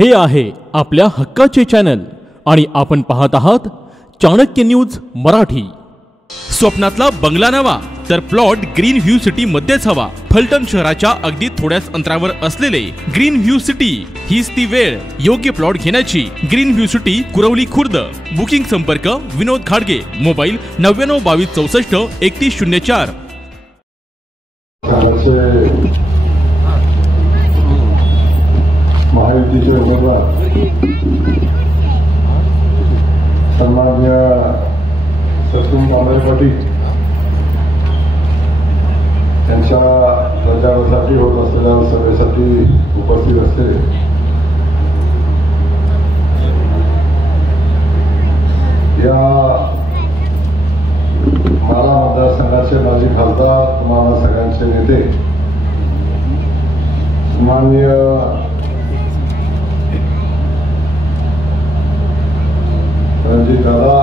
हे आहे आपल्या हक्काचे चॅनल आणि आपण पाहत आहात चाणक्य न्यूज मराठी। स्वप्नातला बंगला नवा तर प्लॉट ग्रीन व्ह्यू सिटी मध्येच हवा। फलटण शहराच्या अगदी थोड्याच अंतरावर असलेले ग्रीन व्ह्यू सिटी हीच ती वेळ योग्य प्लॉट घेण्याची। Green View City Kurwali Khurd. Booking संपर्क विनोद खाडगे, मोबाईल 9922643104। महायुतीचे उमेदवार सन्माननीय सचिन पाटील यांच्या प्रचारासाठी होत असलेल्या सभेसाठी उपस्थित असलेले या माला मतदारसंघाचे माजी खासदार, तुम्हाला सगळ्यांचे नेते, सन्माननीय रणजित दादा,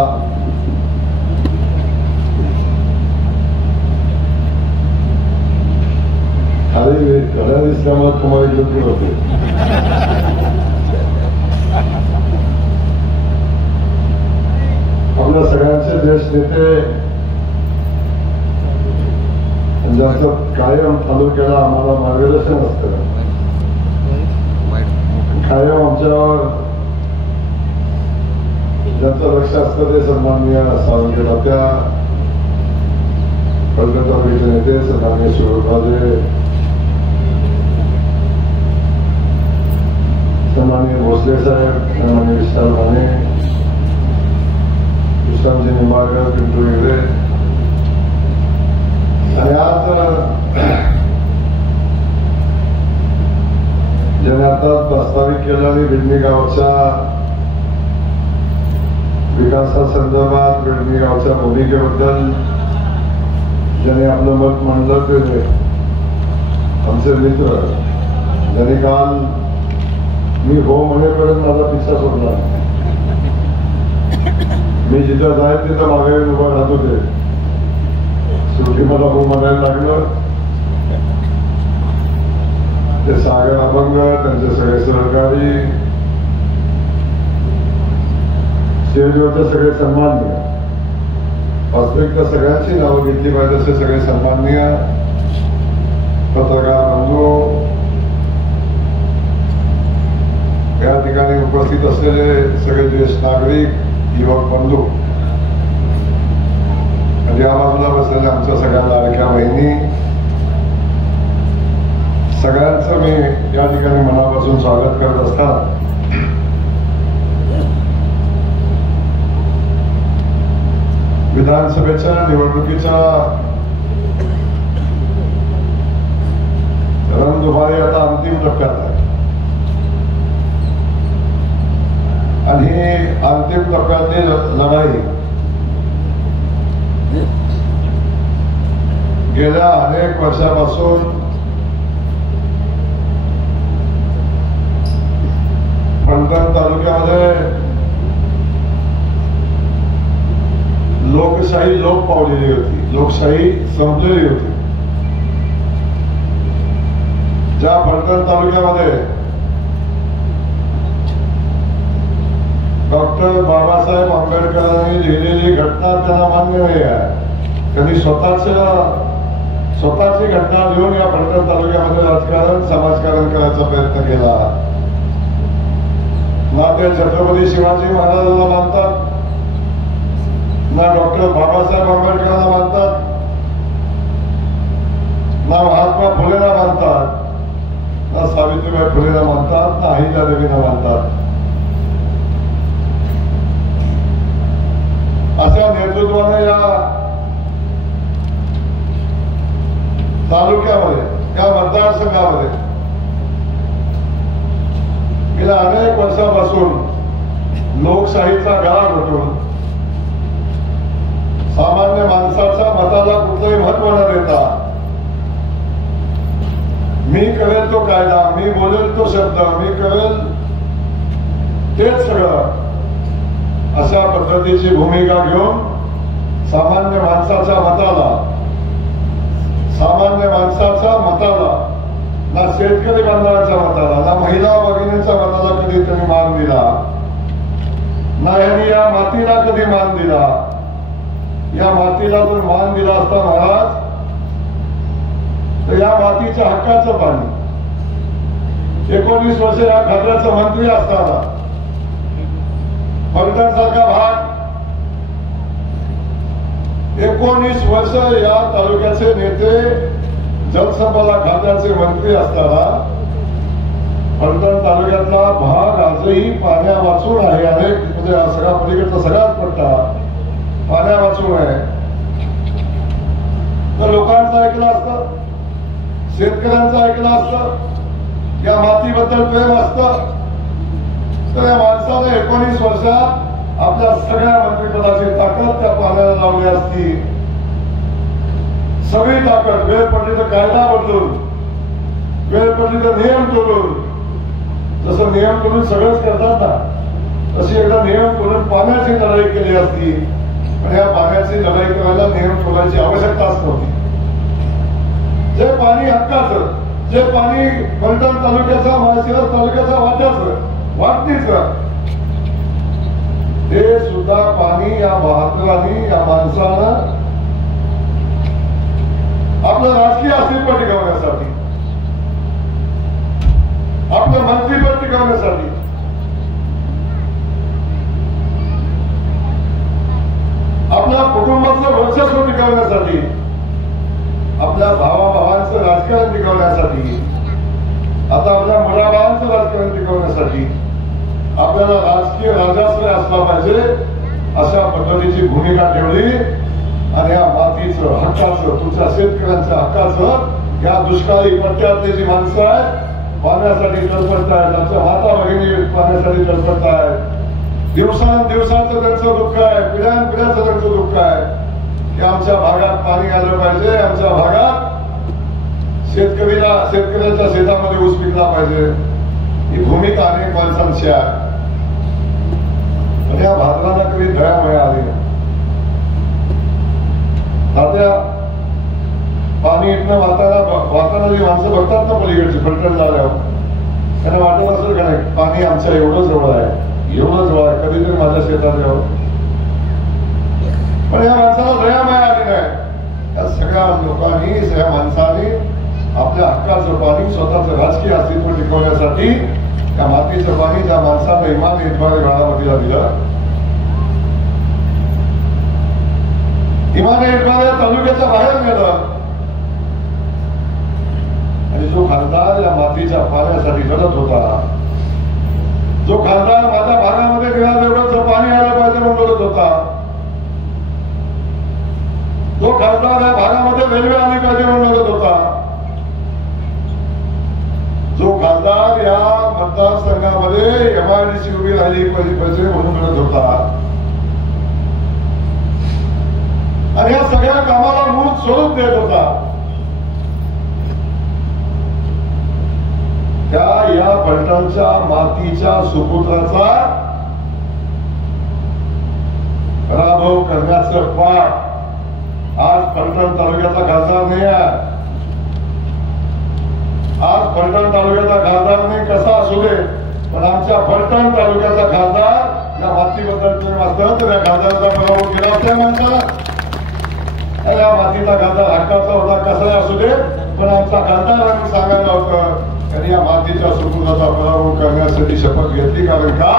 खाली घड्या दिसल्यामुळे तुम्हाला योग्य होते। आपल्या सगळ्यांचे ज्येष्ठ नेते, ज्यांचं कायम तालुक्याला आम्हाला मार्गदर्शन असतं, कायम आमच्यावर ज्यांचं लक्ष असतं ते सन्माननीय सावंत तात्या, फलटण तालुक्याचे नेते सन्माननीय शिवराजे, सन्माननीय भोसले साहेब, सन्माननीय विशाल माने, विश्रामजी निंबाळकर, पिंटू वेगळे, आणि आज ज्याने आता प्रस्तावित केलेली बिडणी गावच्या विकासासंदर्भात, बिडणी गावच्या भूमिकेबद्दल ज्याने आपलं मत मांडलं ते आमचे मित्र, ज्याने काल मी हो म्हणेपर्यंत माझा पिच्छा सोडला, मी जिथं जाईल तिथं मागे उभा राहत होते, शेवटी मला हो म्हणायला लागलं। ते सागर अभंग, त्यांचे सगळे सहकारी, स्टेजवरचे सगळे सन्माननीय, वास्तविकता सगळ्यांची नावं घेतली पाहिजे असे सगळे सन्माननीय पत्रकार बंधू, या ठिकाणी उपस्थित असलेले सगळे ज्येष्ठ नागरिक, युवक बंधू, आणि या बाजूला बसलेल्या आमच्या सगळ्या लाडक्या बहिणी, सगळ्यांचं मी या ठिकाणी मनापासून स्वागत करत असताना विधानसभेच्या निवडणुकीच्या रणधुमाळी आता अंतिम टप्प्यात आहे आणि ही अंतिम टप्प्यातली लढाई गेल्या अनेक वर्षापासून फलटण तालुक्यामध्ये लोकशाही लोप पावलेली होती, लोकशाही संपलेली होती। ज्या फलटण तालुक्यामध्ये डॉक्टर बाबासाहेब आंबेडकरांनी लिहिलेली घटना त्यांना मान्य नाही आहे, त्यांनी स्वतःची घटना लिहून या फलटण तालुक्यामध्ये राजकारण, समाजकारण करायचा प्रयत्न केला। ना ते छत्रपती शिवाजी महाराजांना मानतात, ना डॉक्टर बाबासाहेब आंबेडकरांना मानतात, ना महात्मा फुलेला मानतात, ना सावित्रीबाई फुलेला मानतात, ना अहिल्यादेवीला मानतात। अशा नेतृत्वाने या तालुक्यामध्ये, या मतदारसंघामध्ये गेल्या अनेक वर्षापासून लोकशाहीचा गळा घोटून सामान्य माणसाच्या मताला कुठलंही महत्व न देता मी करेल तो कायदा, मी बोलेल तो शब्द, मी करेल तेच सगळं, अशा पद्धतीची भूमिका घेऊन सामान्य माणसाच्या मताला ना शेतकरी बांधवांच्या मताला, ना महिला भगिनींच्या मताला कधी त्यांनी मान दिला, ना यांनी या मातीला कधी मान दिला. या मातीला जर मान दिला असता महाराज तर या मातीच्या हक्काचं पाणी 19 वर्ष या खात्याचा मंत्री असताना फलटणसारखा भाग 19 वर्ष या तालुक्याचे नेते जलसंपदा खात्याचे मंत्री असताना फलटण तालुक्यातला भाग आजही पाण्या वाचून आहे. अनेक म्हणजे सगळा पलीकडचा सगळाच पट्टा पाण्या वाचून आहे. तर लोकांचं ऐकलं असतं, शेतकऱ्यांचं ऐकलं असतं, या मातीबद्दल प्रेम असतं तर या माणसाने 19 वर्षात आपल्या सगळ्या मंत्रिपदाची ताकद त्या पाण्याला लावली असती. सगळी ताकद, वेळ पडली तर कायदा बदलून, वेळ पडली तर नियम तोडून, जसं नियम तोडून सगळंच करतात ना तशी एकदा नियम तोडून पाण्याची लढाई केली असती. पण या पाण्याची लढाई करायला नियम तोडायची आवश्यकताच नव्हती. जे पाणी हक्काचं, जे पाणी फलटण तालुक्याचा, माळशिरस तालुक्याचा वाटणीचं ते सुद्धा पाणी या बहादुरांनी, या माणसानं आपलं राजकीय अस्तित्व टिकवण्यासाठी, आपलं मंत्रिपद टिकवण्यासाठी, आपल्या कुटुंबाचं वर्चस्व टिकवण्यासाठी, आपल्या भावाभावांचं राजकारण टिकवण्यासाठी, आता आपल्या मुलाबाळांचं राजकारण टिकवण्यासाठी आपल्याला राजकीय राजाश्रय असला पाहिजे अशा पद्धतीची भूमिका ठेवली. आणि या मातीचं हक्काचं, तुमच्या शेतकऱ्यांच्या हक्काचं या दुष्काळी पट्ट्यातली जी माणसं आहेत पाण्यासाठी तळपडत आहेत, आमच्या माता भगिनी पाण्यासाठी तळपडत आहेत, दिवसांदिवसाचं त्यांचं दुःख आहे, पिढ्यानपिढ्याचं त्यांचं दुःख आहे की आमच्या भागात पाणी आलं पाहिजे, आमच्या भागात शेतकऱ्याच्या शेतामध्ये ऊस पिकला पाहिजे. ही भूमिका अनेक माणसांची आहे. पण या भाजराला कधी दयामय आली नाही. तात्या पाणी इथनं वाहताना जी माणसं बघतात ना पलीकडची फलटण झाल्यावर त्यांना वाटत असेल का नाही पाणी आमच्या एवढं जवळ आहे, एवढं जवळ आहे, कधीतरी माझ्या शेतात यावं. पण या माणसाला दयामय आली नाही. या सगळ्या लोकांनी, सगळ्या माणसांनी आपल्या हक्काचं पाणी, स्वतःचं राजकीय अस्तित्व टिकवण्यासाठी त्या मातीचं पाणी ज्या माणसानं इमान इतबारे बारामतीला दिलं, इमाने इतबारे तालुक्याच्या बाहेर नेलं आणि जो खासदार या मातीच्या पाण्यासाठी लढत होता, जो खासदार माझ्या भागामध्ये एवढंच पाणी आलं पाहिजे म्हणून लढत होता, जो खासदार या भागामध्ये रेल्वे आली पाहिजे म्हणून लढत होता, जो खासदार या मतदारसंघामध्ये MIDC उभी राहिली पाहिजे म्हणून लढत होता आणि या सगळ्या कामाला मूळ स्वरूप देत होता, त्या या फलटणच्या मातीच्या सुपुत्राचा पराभव करण्याचं पाठ आज फलटण तालुक्याचा खासदार नाही आहे. आज फलटण तालुक्याचा खासदार नाही कसा असू दे, पण आमच्या फलटण तालुक्याचा खासदार या मातीबद्दल प्रेम असतं तर या खासदाराचा पराभव केला असता माणसाला. या मातीचा खासदार हक्काचा होता कसा असू दे, पण आमचा खासदारांनी सांगायला होतं त्यांनी या मातीच्या सुपुत्राचा पराभव करण्यासाठी शपथ घेतली. कारण का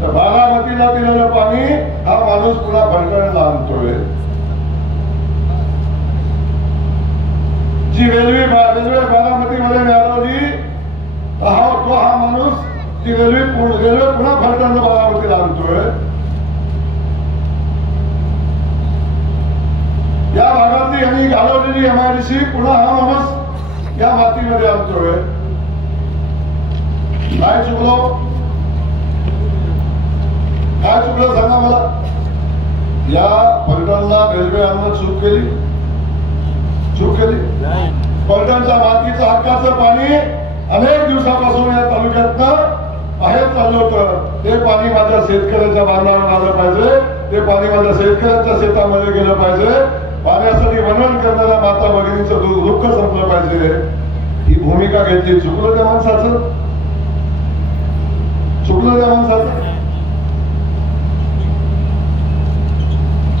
तर बारामतीला दिलेलं पाणी हा माणूस पुन्हा फलटणला आणतोय. जी रेल्वे बारामतीमध्ये मिळवली हा माणूस ती रेल्वे पुन्हा फलटणला बारामतीला आणतोय. या भागातली यांनी घालवलेली MIDC पुन्हा हा माणूस या मातीमध्ये आणतोय. काय चुकलो, काय चुकलं सांगा मला. या फलटणला रेल्वे आणणं चूक केली फलटणच्या मातीचं हक्काचं पाणी अनेक दिवसापासून या तालुक्यातनं बाहेर चाललं होतं. ते पाणी माझ्या शेतकऱ्याच्या बांधावर आलं पाहिजे, ते पाणी माझ्या शेतकऱ्यांच्या शेतामध्ये गेलं पाहिजे, पाण्यासाठी वर्णन करणाऱ्या माता भगिनीचं दुःख संपलं पाहिजे. ही भूमिका घेतली, चुकलं त्या माणसाचं, चुकलं त्या माणसाचं.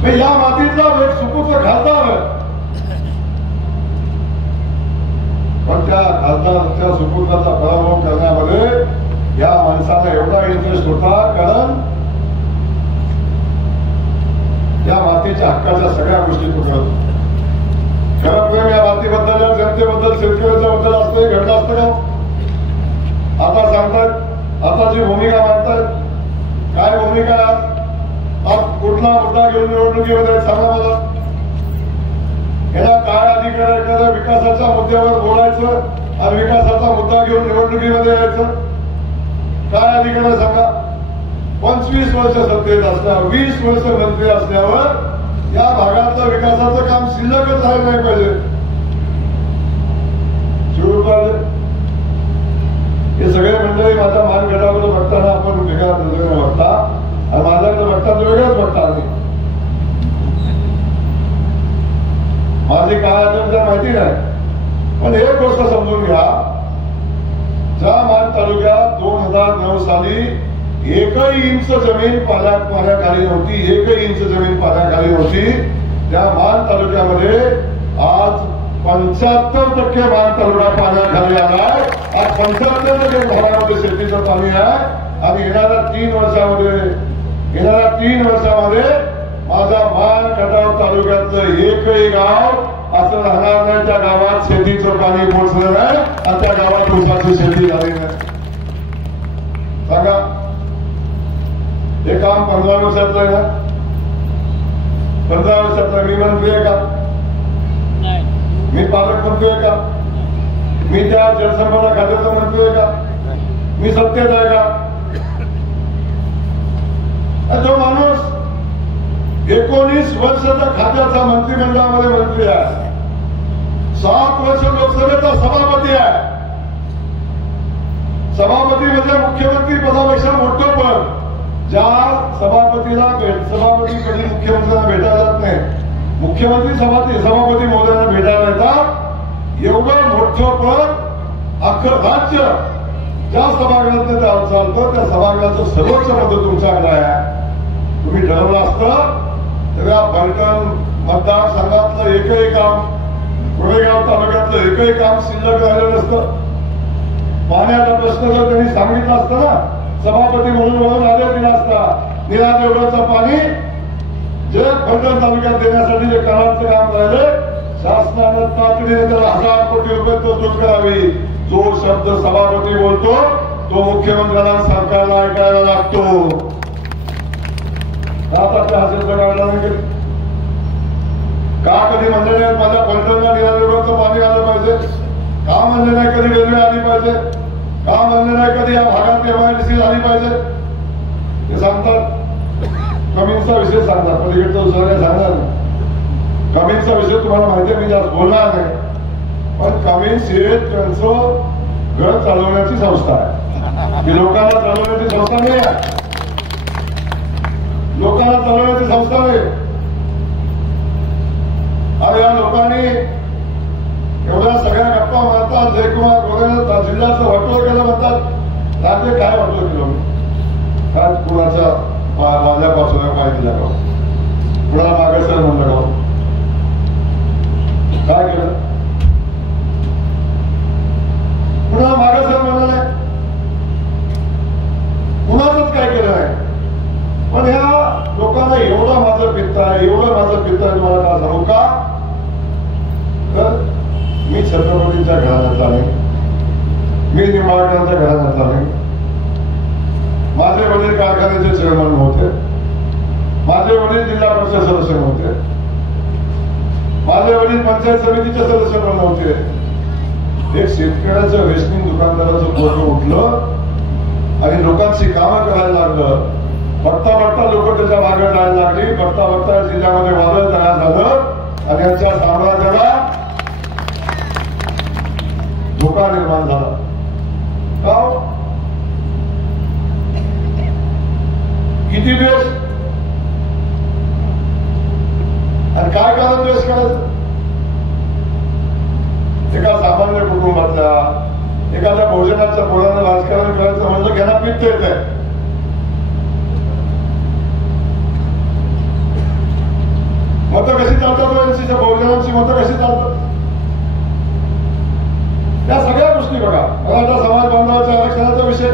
या मातीतला एक सुपूत्र खासदार, पण त्या खासदारच्या सुपुत्राचा पराभव करण्यामध्ये या माणसाला एवढा इंटरेस्ट होता, कारण या मातीच्या हक्काच्या सगळ्या गोष्टी तो करत. खरं प्रेम या मातीबद्दल, या जनतेबद्दल, शेतकऱ्याच्या बद्दल असतं, हे घडलं असतं का? आता सांगतात, आता जी भूमिका मांडतायत, काय भूमिका? आज कुठला मुद्दा घेऊन निवडणुकीमध्ये सांगा मला. याला काय अधिकार आहे एखाद्या विकासाच्या मुद्द्यावर बोलायचं आणि विकासाचा मुद्दा घेऊन निवडणुकीमध्ये यायचं? काय अधिकार आहे सांगा? 25 वर्ष सत्तेत असल्यावर, 20 वर्ष मंत्री असल्यावर या भागातलं विकासाचं काम शिल्लकच राहिलं नाही पाहिजे. हे सगळे मंडळी माझ्या मान गटाकडे बघताना आपण वेगळ्या नजरेने बघता आणि माझ्याकडे बघता तर वेगळंच बघता. माझी काय अजून माहिती नाही, पण एक गोष्ट समजून घ्या, ज्या मान तालुक्यात 2009 साली एकही इंच जमीन पाण्याखाली नव्हती, एकही इंच जमीन पाण्याखाली नव्हती, त्या मान तालुक्यामध्ये आज 75% मान तालुका पाण्याखाली आलाय. आज 75% भागामध्ये शेतीचं पाणी आहे आणि येणाऱ्या 3 वर्षामध्ये माझा मान खटाव तालुक्यातलं एकही गाव असं राहणार नाही त्या गावात शेतीचं पाणी पोचलं नाही आणि त्या गावात ऊसाची शेती झाली नाही. सांगा, हे काम 15 वर्षातलं आहे ना? 15 वर्षातलं मी मंत्री आहे का? मी पालकमंत्री आहे का? मी त्या जलसंपदा खात्याचा मंत्री आहे का? मी सत्तेत आहे का? जो माणूस 19 वर्षाच्या खात्याचा मंत्रिमंडळामध्ये मंत्री आहे, 7 वर्ष लोकसभेचा सभापती आहे. सभापती म्हणजे मुख्यमंत्री पदापेक्षा मोठं पद. ज्या सभापती कधी मुख्यमंत्र्यांना भेटायला जात नाही, मुख्यमंत्री सभापती महोदयांना भेटायला येतात, एवढं मोठं पद अख्खं राज्य ज्या सभागृहात चालतं त्या सभागृहाचं सर्वोच्च पद तुमच्याकडे आहे. तुम्ही ठरवलं असतं तर या फलटण मतदारसंघातलं एकही काम, गोरेगाव तालुक्यातलं एकही काम शिल्लक राहिलं नसतं. पाण्याचा प्रश्न जर त्यांनी सांगितलं असतं ना, सभापती म्हणून आदेश दिला असता, निरा देवळाचं पाणी जे फलटण तालुक्यात देण्यासाठी जे करायचं काम राहिलं, शासनानं तातडीने त्याला 1000 कोटी रुपये तरतूद करावी. जो शब्द सभापती बोलतो तो मुख्यमंत्र्यांना सरकारला ऐकायला लागतो. आता त्या हजेचं काढला नाही का? कधी म्हणले नाही माझ्या फलटणला निरादेवळाचं पाणी आलं पाहिजे? का म्हणले नाही कधी रेल्वे आली पाहिजे? का म्हणले नाही कधी या भागात MIDC झाली पाहिजे? ते सांगतात. कमींचा विषय सांगतात, पण इकडचं दुसरं काय सांगणार नाही. कमींचा विषय तुम्हाला माहिती आहे, मी जास्त बोलणार नाही, पण कमीन्स हे त्यांचं घर चालवण्याची संस्था आहे. ही लोकांना चालवण्याची संस्था नाही आहे. लोकांना चालवण्याची संस्था आहे. आणि या लोकांनी एवढ्या सगळ्या गप्पा मारतात, जयकुमार गोरे जिल्ह्याचं वाटोळ केलं म्हणतात. राज्य काय वाटोळ केलं? काय कुणाच्या माझ्यापासून काय दिलं का? कुणाला मागासर म्हणलं का? काय केलं? कुणाला मागासर म्हणलं नाही, कुणाचंच काय केलं नाही. पण ह्या लोकांना एवढं माझं पित्त आहे, एवढं माझं पित्त आहे, तुम्हाला काय सांगू का? तर मी छत्रपतींच्या घराण्यातला नाही, मी निंबाळकरांच्या घराण्यातला नाही. माझे वडील कारखान्याचे चेअरमन होते, माझे वडील जिल्हा परिषद सदस्य होते, माझे वडील पंचायत समितीचे सदस्य पण होते. एक शेतकऱ्याचं रेशनिंग दुकानदाराचं पोट उठलं आणि लोकांची कामं करायला लागलं. बघता बघता लोक त्याच्या मागे जायला लागली. बघता बघता जिल्ह्यामध्ये वादळ तयार झालं आणि यांच्या साम्राज्याला धोका निर्माण झाला. का? किती द्वेष आणि काय कारण द्वेष करायचं? एका सामान्य कुटुंबातल्या एखाद्या भोजनाच्या पोळ्यानं राजकारण करायचं म्हणजे घ्यायला पित्त येत आहे. मतं कशी चालतात ओएनसीच्या भोजनांची मतं कशी चालतात या सगळ्या गोष्टी बघा. मराठा समाज बांधवाच्या आरक्षणाचा विषय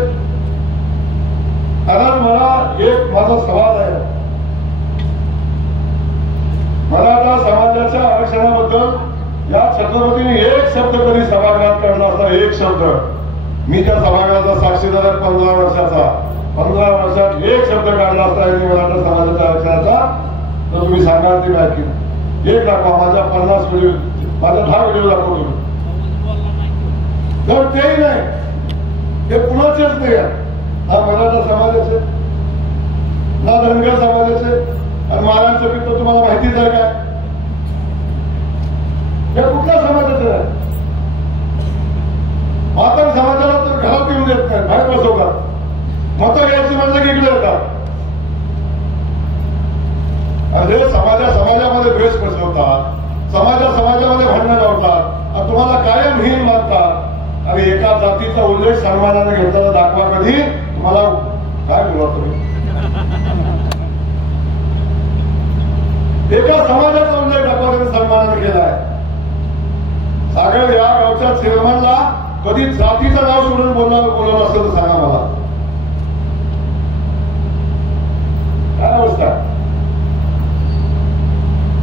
कारण मला एक माझा सवाल आहे. मराठा समाजाच्या आरक्षणाबद्दल या छत्रपतींनी एक शब्द कधी सभागृहात काढला असता, एक शब्द. मी त्या सभागृहाचा साक्षीदार आहे 15 वर्षाचा. 15 वर्षात एक शब्द काढला असता यांनी मराठा समाजाच्या आरक्षणाचा तर तुम्ही सांगाल ती बाकी एक दाखवा. माझ्या 50 व्हिडिओ माझ्या 10 व्हिडिओ दाखवतो. तर तेही नाही, हे कुणाचेच नाही. हा मराठा समाजाचे ना धनगर समाजाचे आणि महाराष्ट्र पित्त तुम्हाला माहितीच आहे काय? हे कुठल्या समाजाचे आहे? मातंग समाजाला तर घरात येऊन देत नाही, बाहेर बसवतात. मतं घ्यायची म्हणजे की इकडे येतात. अरे समाजामध्ये द्वेष पसरवतात, समाजामध्ये भांडणं लावतात आणि तुम्हाला कायम हीन मानतात. आणि एका जातीचा उल्लेख सन्मानाने घेताना दाखवा कधी. तुम्हाला काय बोला तुम्ही? एका समाजाचा उल्लेख दाखवा सन्मानाने केलाय. सागर या गावच्या चेअरमनला कधी जातीचं नाव सोडून बोलवलं असेल तर सांगा मला. काय अवस्था?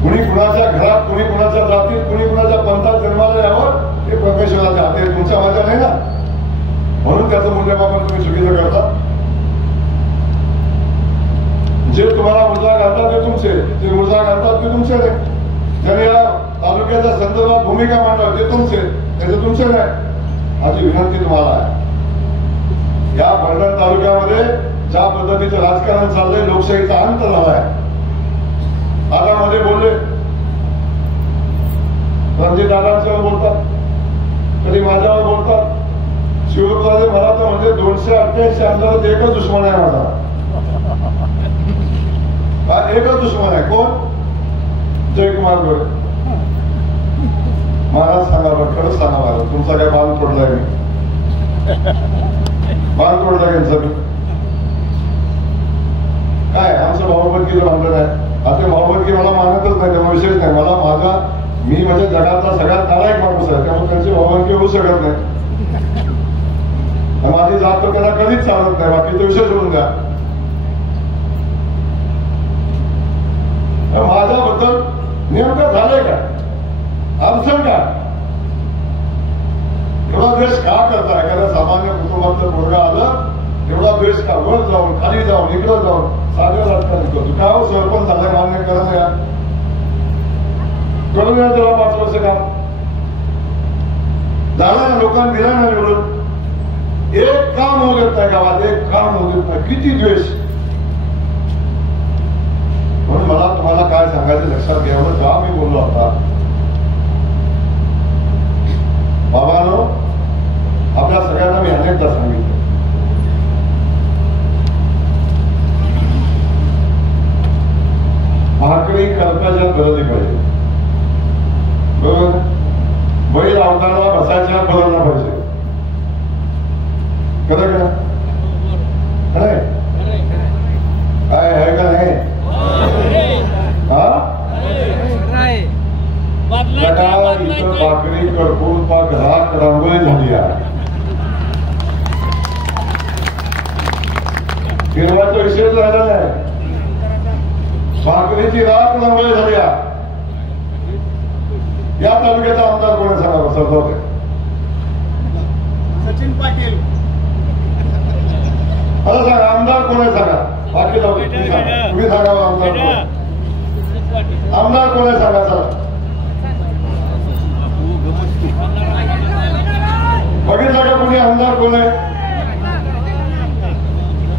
कुणी कुणाच्या घरात, कुणी कुणाच्या जातीत, कुणी कुणाच्या पंथात जन्माला यावं हे परमेश्वराच्या हाती आहे, तुमच्या माझ्या नाही ना. म्हणून त्याचं मूल्यमापन तुम्ही चुकीचं करता. जे तुम्हाला ऊर्जा घालतात ते तुमचे, जे ऊर्जा घालतात ते तुमचे नाही. ज्याने या तालुक्याच्या संदर्भात भूमिका मांडावी ते तुमचे, त्याचे तुमचे नाही. माझी विनंती तुम्हाला आहे, या फलटण तालुक्यामध्ये ज्या पद्धतीचं राजकारण चाललंय, लोकशाहीचा अंत झालाय. आता मध्ये बोलले रणजित दादांच्यावर बोलतात, कधी माझ्यावर बोलतात. शिवराजे मला तर म्हणजे 288 आमदारात एकच दुश्मन आहे माझा. एकच दुश्मन आहे. कोण? जयकुमार गोरे. महाराज सांगा बरं, खरंच सांगा महाराज, तुमचा काय बांध तोडलाय मी? बांध तोडलाय यांचा मी? काय आमचं भावबंदकीचं भांडण आहे. आता भावबंदकी मला मानतच नाही, तेव्हा विषयच नाही. मला मी म्हणजे जगातला सगळ्यात नालायक माणूस आहे, त्यामुळे त्यांची भावबंदकी होऊ शकत नाही. माझी जात तर त्यांना कधीच चालत नाही. बाकीचा विषय सोडून द्या. माझ्याबद्दल नेमकं झालंय का? अडचण का? एवढा द्वेष का करता? एखाद्या सामान्य कुटुंबातलं मुलगा आलं एवढा द्वेष का? वर जाऊन, खाली जाऊन, इकडं जाऊन सागर राजकारण करतो. काय हो सरपंच झालाय, मान्य करा ना. करून या त्याला 5 वर्ष काम झालं ना. लोकांनी दिला ना निवडून. एक काम होऊ देत नाही गावात, एक काम होऊ देत नाही. किती द्वेष. म्हणून मला तुम्हाला काय सांगायचं लक्षात घ्यावं. जेव्हा मी बोललो होता बाबांनो, आपल्या सगळ्यांना मी अनेकदा सांगितलं, भाकरी कल्पाच्या बदलली पाहिजे. बरोबर? बैल अवताराला बसायच्या बदलला पाहिजे. खरं का? काय आहे का नाही? इथं भाकरी कडकून घरात रांगोळी झाली आहे. फिरवाचा विषय झाला नाही. भाकरीची रात रांगोळी झाली आहे. या तालुक्याचा आमदार कोणी सांगा? सरदार सचिन पाटील. मला सांगा आमदार कोण आहे सांगा. बाकी तुम्ही सांगा आमदार कोण? आमदार कोण आहे सांगा. चला बघितलं का कुणी आमदार कोण आहे?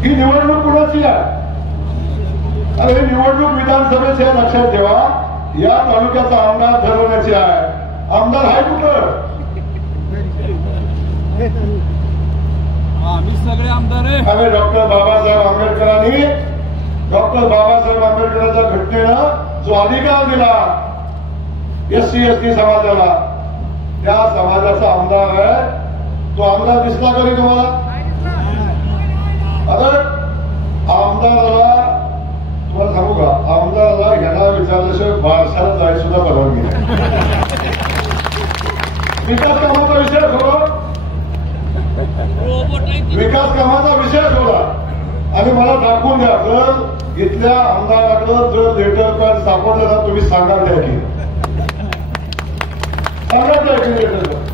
ही निवडणूक कुणाची आहे? अरे ही निवडणूक विधानसभेची आहे, लक्षात ठेवा. या तालुक्याचा आमदार ठरवण्याची आहे. आमदार आहे कुठं? आम्ही सगळे आमदार आहे. आम्ही डॉक्टर बाबासाहेब आंबेडकरांनी डॉक्टर बाबासाहेब आंबेडकरांच्या घटनेनं जो अधिकार दिला SC ST समाजाला, त्या समाजाचा आमदार आहे. तो आमदार दिसला कधी तुम्हाला? अरे आमदाराला तुम्हाला सांगू का, आमदाराला ह्याला विचारल्याशिवाय बारशाला जाय सुद्धा परवानगी नाही. विकास कामाचा विषय सोडा, विकास कामाचा विषय सोडा आणि मला दाखवून द्या. जर इथल्या आमदाराकडं जर लेटर पॅड सापडलं ना, तुम्ही सांगा द्या की लेटर पॅड.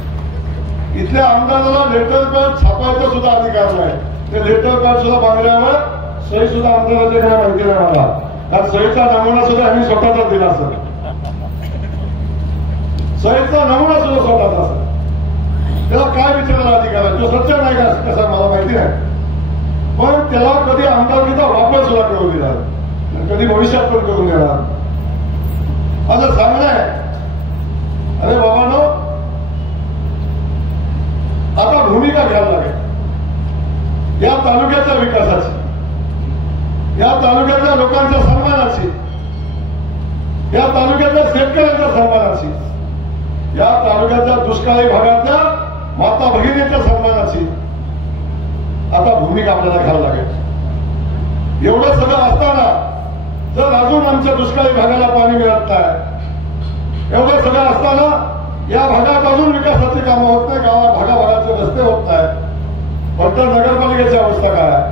इथल्या आमदाराला लेटर पॅड छापायचा सुद्धा अधिकार नाही. ते लेटर पॅड सुद्धा बांधल्यावर सही सुद्धा आमदाराचे काय माहिती नाही मला, कारण सहीचा नमुना सुद्धा आम्ही स्वतःचा दिला असेल. सहीचा नमुना सुद्धा स्वतःचा असेल. त्याला काय विचारायला अधिकार आहे? तो सत्य नाही का कसा मला माहिती नाही, पण त्याला कधी आमदारकीचा वापर सुद्धा करून दिला, कधी भविष्यात पण करून देणार. असं चांगलं आहे. अरे बाबांनो, आता भूमिका घ्यायला लागेल या तालुक्याच्या विकासाची, या तालुक्यातल्या लोकांच्या सन्मानाची, या तालुक्यातल्या शेतकऱ्यांच्या सन्मानाची, या तालुक्याच्या दुष्काळी भागातल्या माता भगिनीच्या सन्मानाची आता भूमिका आपल्याला घ्यायला लागेल. एवढं सगळं असताना जर अजून आमच्या दुष्काळी भागाला पाणी मिळत नाही, एवढं सगळं असताना या भागात अजून विकासाची कामं होत नाही, भागाभागाचे रस्ते होत नाही. फलटण नगरपालिकेची अवस्था काय आहे?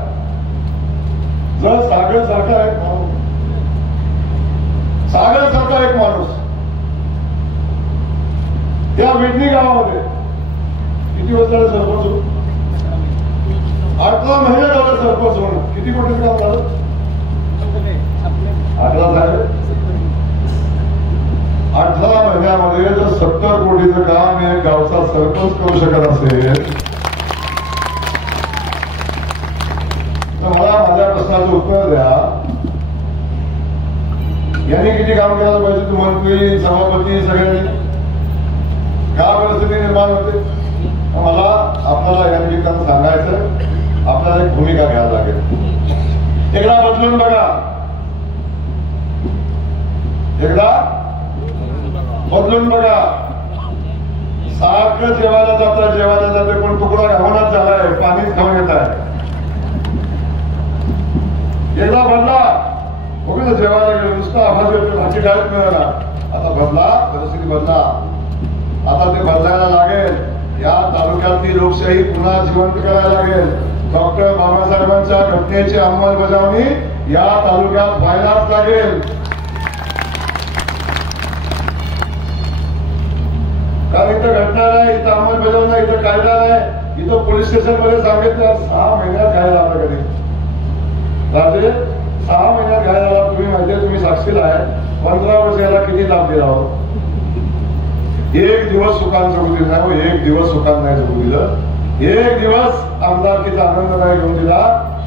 जर सागर सारखा एक माणूस, सागर सारखा एक माणूस त्या विडणी गावामध्ये किती वर्ष झालं सरपंच होऊन? 18 महिने झाले सरपंच होऊन. किती कोटीचं काम झालं? 18 झाले. 18 महिन्यामध्ये जर 70 कोटीचं काम एक गावचा सरपंच करू शकत असेल तर मला माझ्या प्रश्नाचं उत्तर द्या. यांनी किती काम करायला पाहिजे? तू मंत्री, सभापती, सगळ्यांनी काय परिस्थिती निर्माण होते? मला आपल्याला या निमित्तानं सांगायचं, आपल्याला एक भूमिका घ्यायला लागेल. एकदा बदलून बघा, एकदा बदलून बघा. सारखं जेवायला जाते पण तुकडा घावणाच झालाय, पाणीच खाऊन येत आहे. एकदा बदला. बघू जेवायला गेलो नुसतं आवाज येतो, भाजी काहीच मिळाला. आता बदला, परिस्थिती बदला. आता ते बदलायला लागेल. या तालुक्यातली लोकशाही पुन्हा जिवंत करायला लागेल. डॉक्टर बाबासाहेबांच्या घटनेची अंमलबजावणी या तालुक्यात व्हायलाच लागेल. कारण इथं घटना नाही, इथं अंमलबजावणी नाही, इथं कायदा नाही. इथं पोलीस स्टेशन मध्ये सांगितलं 6 महिन्यात घ्यायला आला. कधी राजे 6 महिन्यात घ्यायला आला. तुम्ही माहितीये, तुम्ही साक्षीला आहे. 15 वर्ष याला किती लाभ दिला हो? एक दिवस सुखान जगू दिला नाही. एक दिवस सुखान नाही जगू दिलं. एक दिवस आमदारकीचा आनंद नाही घेऊन दिला.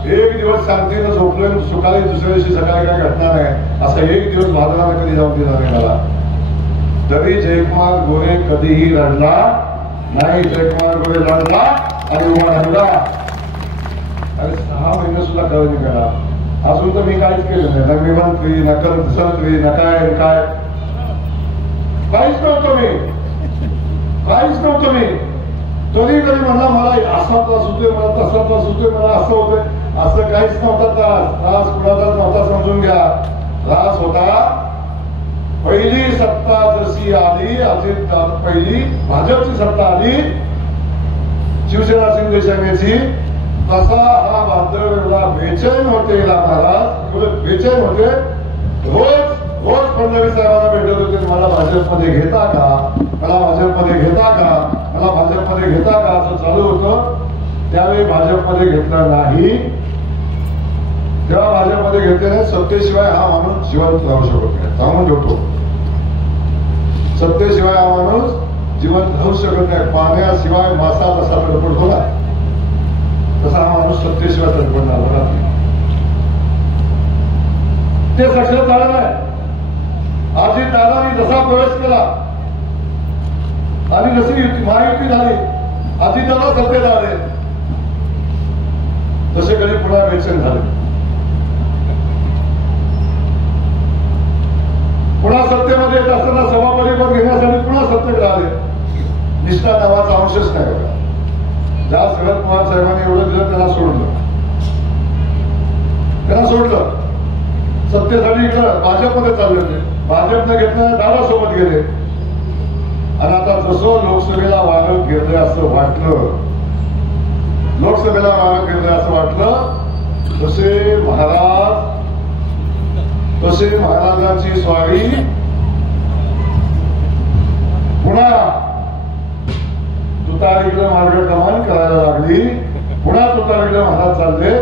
एक दिवस शांतीनं झोपलं, सुखाने दुसऱ्या दिवशी सकाळी काही घटना नाही, असा एक दिवस भाजपाला कधी जाऊन दिला नाही मला. तरी जयकुमार गोरे कधीही लढला नाही. जयकुमार गोरे लढला आणि उभा राहिला. अरे 6 महिने सुद्धा कळणी करा. अजून तर मी काहीच केलं नाही. ना मी मंत्री, ना संत्री, ना काय काय काहीच नव्हतं मी, काहीच नव्हतं मी. तरी कधी म्हणला मला असा त्रास होतोय, मला तसा त्रास होतोय, मला असं होतोय. असं काहीच नव्हता त्रास. त्रास कुणाचाच नव्हता, समजून घ्या. त्रास होता पहिली सत्ता जशी आली, अजित पहिली भाजपची सत्ता आली शिवसेना शिंदे सेनेची, तसा हा बांधव एवढा बेचैन होते महाराज, बेचैन होते. रोज रोज फडणवीस साहेबांना भेटत होते, मला भाजपमध्ये घेता का, मला भाजपमध्ये घेता का, मला भाजपमध्ये घेता का, असं चालू होतं. त्यावेळी भाजपमध्ये घेतलं नाही. जेव्हा भाजपमध्ये घेतले नाही, सत्तेशिवाय हा माणूस जिवंत राहू शकत नाही, सांगून ठेवतो. सत्तेशिवाय हा माणूस जिवंत राहू शकत नाही. पाण्याशिवाय मासा तसा तडपडतो ना, तसा हा माणूस सत्तेशिवाय तडपडणार बघा. ते सक्सेस झालं नाही. अजित दादांनी जसा प्रवेश केला आणि जशी महायुती झाली, अजित दादा सत्तेत आले, तसे कधी पुन्हा बेचैन झाले. पुन्हा सत्तेमध्ये येत असताना सभापती पद घेण्यासाठी पुन्हा सत्तेत आले. निष्ठा नावाचा अंशच नाही बघा. ज्या शरद पवार साहेबांनी एवढं दिलं त्यांना सोडलं. सत्तेसाठी इकडं भाजपमध्ये चालले होते, भाजपने घेतलं दादासोबत गेले. आणि आता जसं लोकसभेला वारं फिरले असं वाटलं, तसे महाराजांची स्वारी पुन्हा तुतारीकडे मार्गक्रमण करायला लागली. पुन्हा तुतारीकडे महाराज चालले.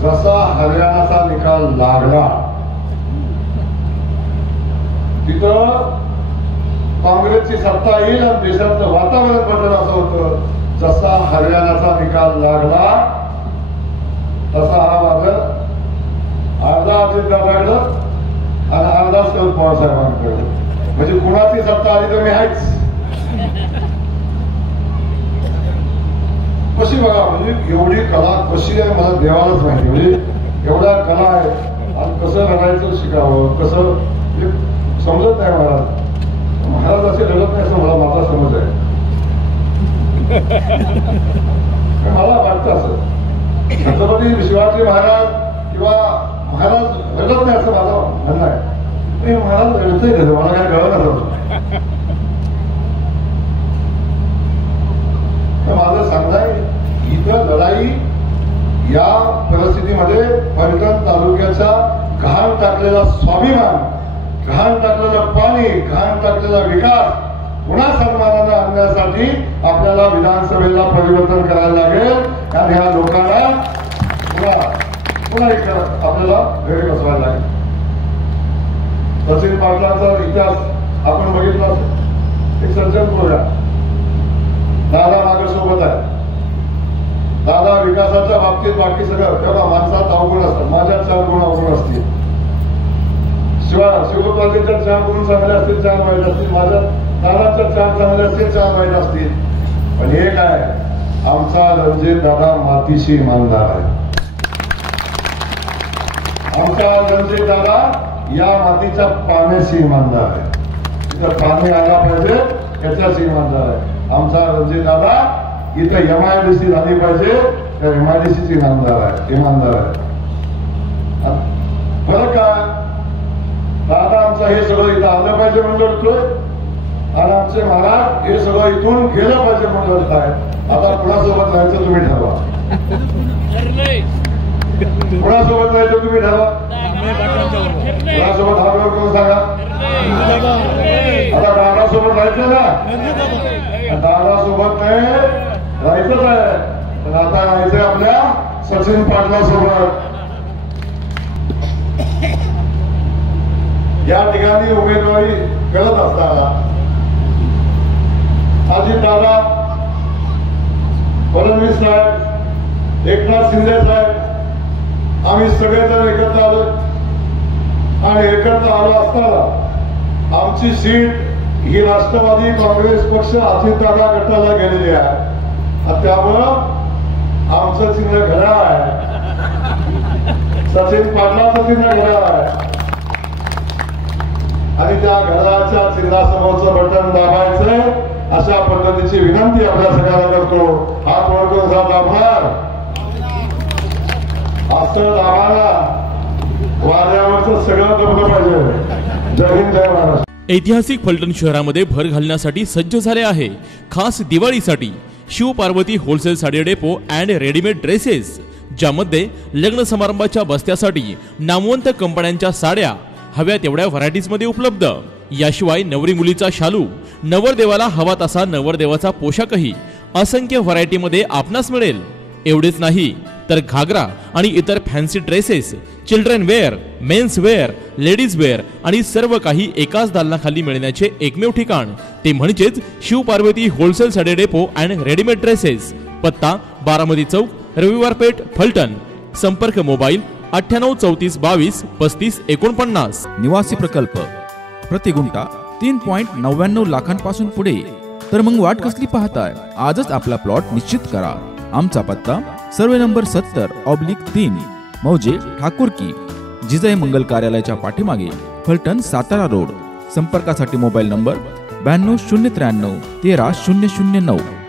जसा हरियाणाचा निकाल लागला तिथं काँग्रेसची सत्ता येईल आणि देशाचं वातावरण बदल असं होतं. जसा हरियाणाचा निकाल लागला तसा हा वादळ अर्धा अजितदादाकडं आणि अर्धा शरद पवार साहेबांकडे. म्हणजे कुणाची सत्ता आली तर मी आहेच. कशी बघा, म्हणजे एवढी कला कशी आहे मला देवालाच माहिती. म्हणजे एवढ्या कला आहे आणि कसं लढायचं शिकावं, कसं म्हणजे समजत नाही. महाराज असे लढत नाही असं माझा समज आहे. मला वाटतं असं छत्रपती शिवाजी महाराज किंवा महाराज लढत नाही असं माझं म्हणणं आहे. महाराज लढतही नाही, मला काय कळलं नसतं. माझं सांगणं आहे इथं लढाई या परिस्थितीमध्ये फलटण तालुक्याचा घाण टाकलेला स्वाभिमान, घाण टाकलेलं पाणी, घाण टाकलेला विकास पुन्हा सन्मानाने आणण्यासाठी आपल्याला विधानसभेला परिवर्तन करायला लागेल. आणि ह्या लोकांना पुन्हा एक आपल्याला घरी बसवायला लागेल. सचिन पाटलांचा इतिहास आपण बघितला, एक सज्जन प्रोग्राम. दादा माझ्यासोबत आहे. दादा विकासाच्या बाबतीत बाकी सगळं तेव्हा माणसात अवगुण असतात. माझ्या 4 गुण अवगुण असतील, शिवपालीच्या 4 गुण चांगले असतील, 4 वाईट असतील. माझ्या दादाच्या 4 चांगले असतील, 4 वाईट असतील. पण हे काय, आमचा रणजित दादा मातीशी इमानदार आहे. आमचा रणजित दादा या मातीच्या पाण्याशी इमानदार आहे. तिथं पाणी आला पाहिजे त्याच्याशी इमानदार आहे. आमचा रणजित दादा इथं MIDC झाली पाहिजे त्या MIDCची इमानदार आहे. बरं का, दादा आमचा हे सगळं इथं आलं पाहिजे म्हणून लढतोय आणि आमचे महाराज हे सगळं इथून गेलं पाहिजे म्हणून लढताय. आता कुणासोबत राहायचं तुम्ही ठरवा. कुणासोबत राहायचं तुम्ही ठरवा. कुणासोबत हा कोण सांगा. आता दादासोबत राहायचं ना, दादासोबत नाही राहायचंच आहे. पण आता राहायचंय आपल्या सचिन पाटलासोबत. या ठिकाणी उमेदवारी करत असताना अजितदादा, फडणवीस साहेब, एकनाथ शिंदे साहेब आम्ही सगळेजण एकत्र आलो. आणि एकत्र आलो असताना आमची सीट ही राष्ट्रवादी काँग्रेस पक्ष अजितदादा गटाला गेलेली आहे. त्यामुळं आमचं चिन्ह घड्याळ आहे, सचिन पाटलाचं चिन्ह घड्याळ आहे. आणि त्या घड्याळाच्या चिन्हासमोरचं बटन दाबायचं अशा पद्धतीची विनंती आपल्या सगळ्यांना करतो. हात वर करून दाबणार असं दाबाला वाऱ्यावरचं सगळं दबलं पाहिजे. जय हिंद, जय महाराष्ट्र. ऐतिहासिक फलटण शहरामध्ये भर घालण्यासाठी सज्ज झाले आहे. खास दिवाळीसाठी Shiv Parvati wholesale sari depot and readymade dresses, ज्यामध्ये लग्न समारंभाच्या बस्त्यासाठी नामवंत कंपन्यांच्या साड्या हव्या तेवढ्या व्हरायटीज मध्ये उपलब्ध. याशिवाय नवरी मुलीचा शालू, नवरदेवाला हवा तसा नवरदेवाचा पोशाखही असंख्य व्हरायटी मध्ये आपणास मिळेल. एवढेच नाही तर घागरा आणि इतर fancy dresses, children wear, men's wear, ladies wear आणि सर्व काही एकाच दालनाखाली मिळण्याचे एकमेव ठिकाण ते म्हणजेच Shiv Parvati wholesale sari depot and readymade dresses. पत्ता बारामती चौक, रविवार पेठ, फलटण. संपर्क मोबाईल 98 34 22 35 49. निवासी प्रकल्प प्रति गुंठा 3.99 लाखांपासून पुढे. तर मग वाट कसली पाहताय, आजच आपला प्लॉट निश्चित करा. आमचा पत्ता सर्वे नंबर 70/3 मौजे ठाकूरकी, जिजाई मंगल कार्यालयाच्या पाठीमागे, फलटण, सातारा रोड. संपर्कासाठी मोबाईल नंबर 92 093 13 009.